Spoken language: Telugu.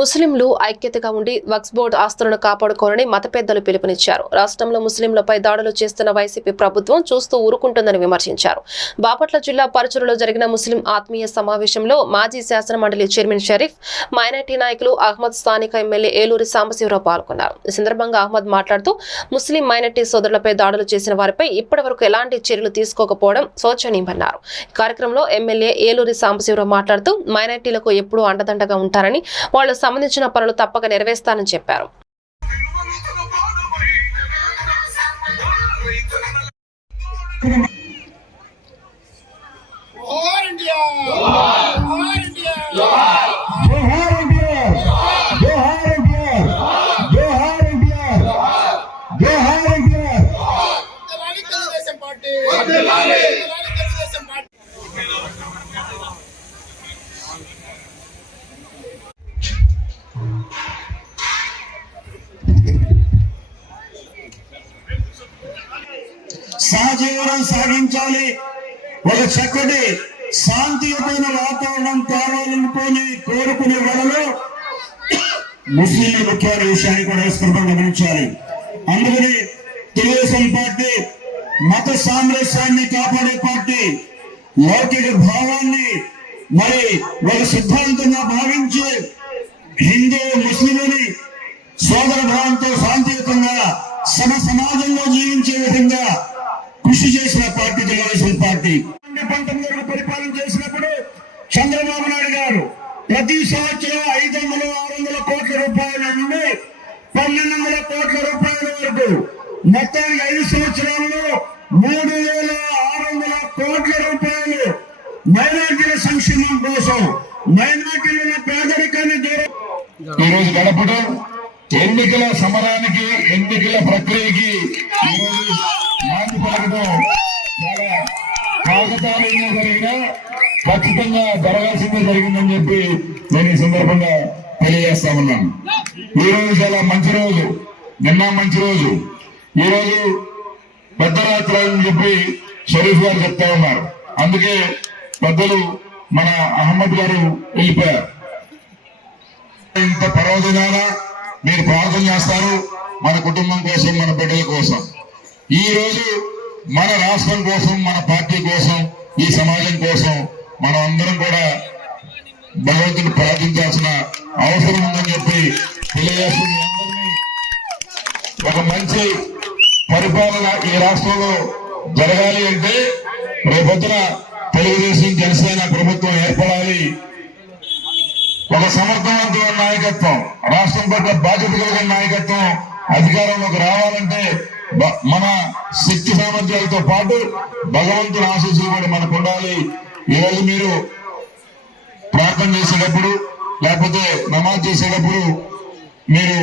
ముస్లింలు ఐక్యతగా ఉండి వక్స్ బోర్డు ఆస్తులను కాపాడుకోవాలని మత పెద్దలు పిలుపునిచ్చారు. రాష్ట్రంలో ముస్లింలపై దాడులు చేస్తున్న వైసీపీ ప్రభుత్వం చూస్తూ ఊరుకుంటుందని విమర్శించారు. బాపట్ల జిల్లా పరుచురులో జరిగిన ముస్లిం ఆత్మీయ సమావేశంలో మాజీ శాసన మండలి చైర్మన్ షరీఫ్ మైనార్టీ నాయకులు అహ్మద్ స్థానిక ఎమ్మెల్యే ఏలూరి సాంబశివరావు పాల్గొన్నారు. ఈ సందర్భంగా అహ్మద్ మాట్లాడుతూ ముస్లిం మైనార్టీ సోదరులపై దాడులు చేసిన వారిపై ఇప్పటివరకు ఎలాంటి చర్యలు తీసుకోకపోవడం శోచనీయమన్నారు. కార్యక్రమంలో ఎమ్మెల్యే ఏలూరి సాంబశివరావు మాట్లాడుతూ మైనార్టీలకు ఎప్పుడూ అండదండగా ఉంటారని వాళ్ళు సంబంధించిన పనులు తప్పక నెరవేరుస్తానని చెప్పారు జోహార్ సహజీవనం సాగించాలి. ఒక చక్కటి శాంతియుతమైన వాతావరణం కావాలనుకుని కోరుకునే వాళ్ళలో ముస్లింలు ముఖ్యమైన విషయాన్ని కూడా స్పృహం గమనించాలి. అందుకని తెలుగుదేశం పార్టీ మత సామరస్యాన్ని కాపాడే పార్టీ లౌకిక భావాన్ని మరి ఒక సిద్ధాంతంగా భావించి హిందూ ముస్లింని సోదర భావంతో శాంతియుతంగా సమ సమాజంలో జీవించే విధంగా కృషి చేసిన పార్టీ తెలుగుదేశం పార్టీ. పంతొమ్మిది పరిపాలన చేసినప్పుడు చంద్రబాబు నాయుడు గారు ప్రతి సంవత్సరం ఐదు వందల ఆరు వందల కోట్ల రూపాయల నుండి పన్నెండు వందల కోట్ల రూపాయల వరకు మొత్తానికి ఐదు సంవత్సరాల్లో మూడు వేల ఆరు వందల కోట్ల రూపాయలు మైనార్టీల సంక్షేమం కోసం మైనార్టీల పేదరికాన్ని దూరం ఈ రోజు గడపడం ఎన్నికల సమరానికి ఎన్నికల ప్రక్రియకి ఈ రోజు నాంది పలకడం చాలా కాకతాళీయంగా జరిగినా ఖచ్చితంగా జరగాల్సిందే జరిగిందని చెప్పి నేను ఈ సందర్భంగా తెలియజేస్తా ఉన్నాను. ఈ రోజు చాలా మంచి రోజు. నిన్న మంచి రోజు. ఈ రోజు పెద్ద రాత్రి అని చెప్పి షరీఫ్ గారు చెప్తా ఉన్నారు. అందుకే పెద్దలు మన అహ్మద్ గారు వెళ్ళిపోయారు. ఇంత పర్వదినాన మీరు ప్రార్థన చేస్తారు మన కుటుంబం కోసం మన బిడ్డల కోసం. ఈ రోజు మన రాష్ట్రం కోసం మన పార్టీ కోసం ఈ సమాజం కోసం మనం అందరం కూడా భగవంతుని ప్రార్థించాల్సిన అవసరం ఉందని చెప్పి తెలియజేస్తూ ఒక మంచి పరిపాలన ఈ రాష్ట్రంలో జరగాలి అంటే రేపొద్దున తెలుగుదేశం జనసేన ప్రభుత్వం ఏర్పడాలి. ఒక సమర్థవంతమైన నాయకత్వం రాష్ట్రం పట్ల బాధ్యత కలిగిన నాయకత్వం అధికారంలోకి రావాలంటే మన శక్తి సామర్థ్యాలతో పాటు భగవంతుని ఆశీస్సులు కూడా మనకు ఉండాలి. ఈరోజు మీరు ప్రార్థన చేసేటప్పుడు లేకపోతే నమాజ్ చేసేటప్పుడు మీరు